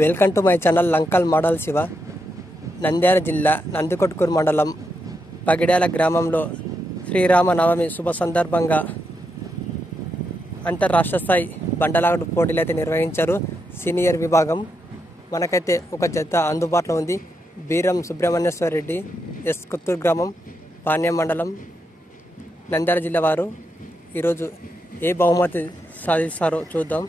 Welcome to my channel లంకల్ model Shiva. Nandyal జిల్లా నందికొట్కూరు మండలం పగిడ్యాల గ్రామంలో శ్రీరామనవమి శుభ సందర్భంగా అంతర్రాష్ట్ర స్థాయి బండలాగుడు పోటీలు అయితే నిర్వహించారు. సీనియర్ విభాగం మనకైతే ఒక జత అందుబాటులో ఉంది. బీరం సుబ్రహ్మణ్యేశ్వర రెడ్డి, ఎస్ కొత్తూరు గ్రామం, పాణ్యం మండలం, నంద్యాల జిల్లా వారు ఈరోజు ఏ బహుమతి సాధిస్తారో చూద్దాం.